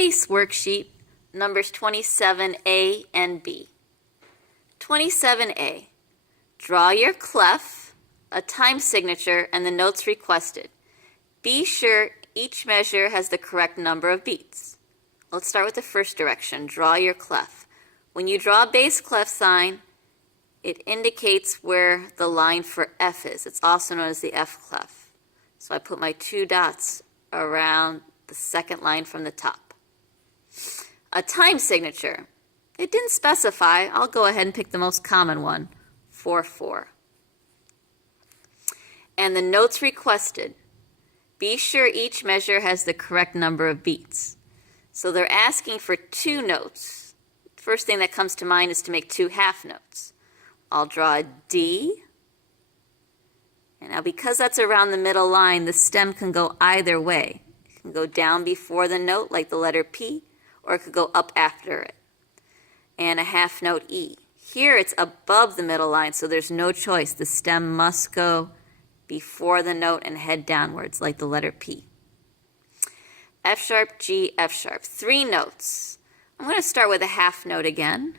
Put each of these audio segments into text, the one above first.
bass worksheet, numbers 27A and B. 27A, draw your clef, a time signature, and the notes requested. Be sure each measure has the correct number of beats. Let's start with the first direction, draw your clef. When you draw a bass clef sign, it indicates where the line for F is. It's also known as the F clef. So I put my 2 dots around the second line from the top. A time signature. It didn't specify. I'll go ahead and pick the most common one, 4/4. And the notes requested. Be sure each measure has the correct number of beats. So they're asking for 2 notes. First thing that comes to mind is to make 2 half notes. I'll draw a D. And now because that's around the middle line, the stem can go either way. It can go down before the note like the letter P, or it could go up after it. And a half note E. Here it's above the middle line, so there's no choice. The stem must go before the note and head downwards like the letter P. F sharp, G, F sharp. 3 notes. I'm going to start with a half note again.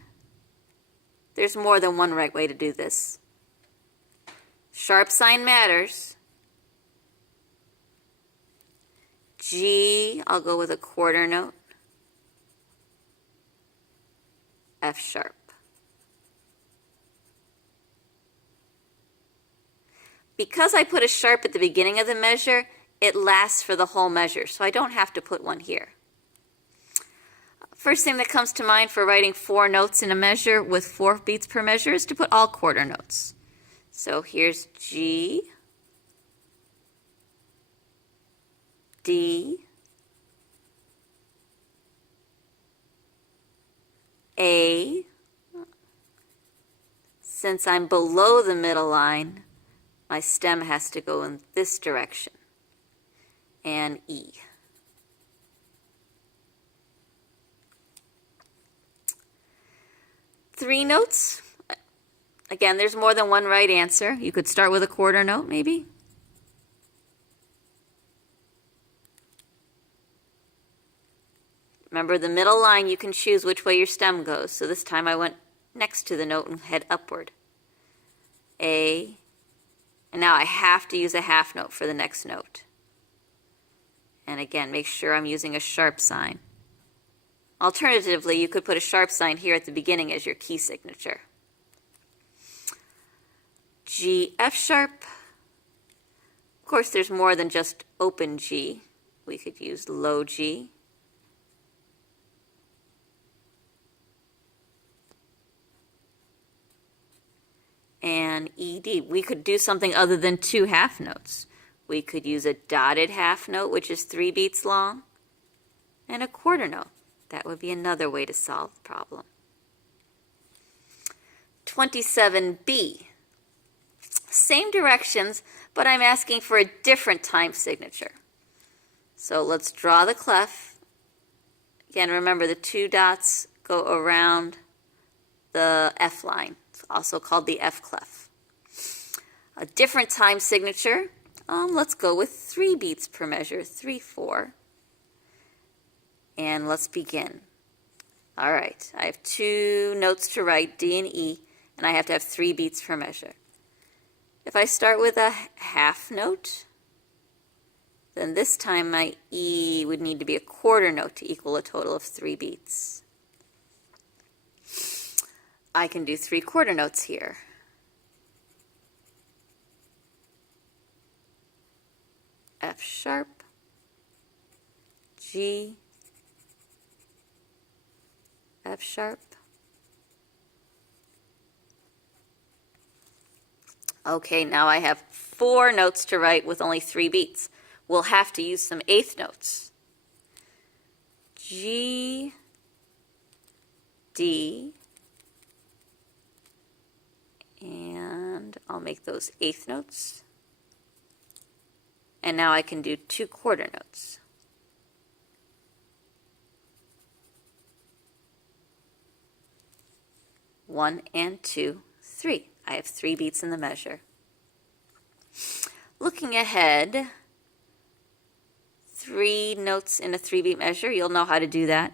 There's more than one right way to do this. Sharp sign matters. G, I'll go with a quarter note. F sharp. Because I put a sharp at the beginning of the measure, it lasts for the whole measure, so I don't have to put one here. First thing that comes to mind for writing 4 notes in a measure with 4 beats per measure is to put all quarter notes. So here's G, D, A. Since I'm below the middle line, my stem has to go in this direction, and E. Three notes. Again, there's more than one right answer. You could start with a quarter note, maybe. Remember, the middle line, you can choose which way your stem goes. So this time I went next to the note and head upward. A. And now I have to use a half note for the next note. And again, make sure I'm using a sharp sign. Alternatively, you could put a sharp sign here at the beginning as your key signature. G, F sharp. Of course, there's more than just open G. We could use low G. And ED. We could do something other than 2 half notes. We could use a dotted half note, which is 3 beats long, and a quarter note. That would be another way to solve the problem. 27B. Same directions, but I'm asking for a different time signature. So let's draw the clef. Again, remember the 2 dots go around the F line. It's also called the F clef. A different time signature. Let's go with 3 beats per measure, 3/4. And let's begin. All right, I have 2 notes to write, D and E, and I have to have 3 beats per measure. If I start with a half note, then this time my E would need to be a quarter note to equal a total of 3 beats. I can do 3 quarter notes here. F sharp, G, F sharp. Okay, now I have 4 notes to write with only 3 beats. We'll have to use some eighth notes. G, D, and I'll make those eighth notes. And now I can do 2 quarter notes. One and 2, 3. I have 3 beats in the measure. Looking ahead, 3 notes in a 3-beat measure, you'll know how to do that.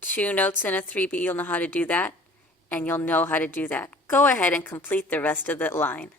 2 notes in a 3-beat, you'll know how to do that. And you'll know how to do that. Go ahead and complete the rest of the line.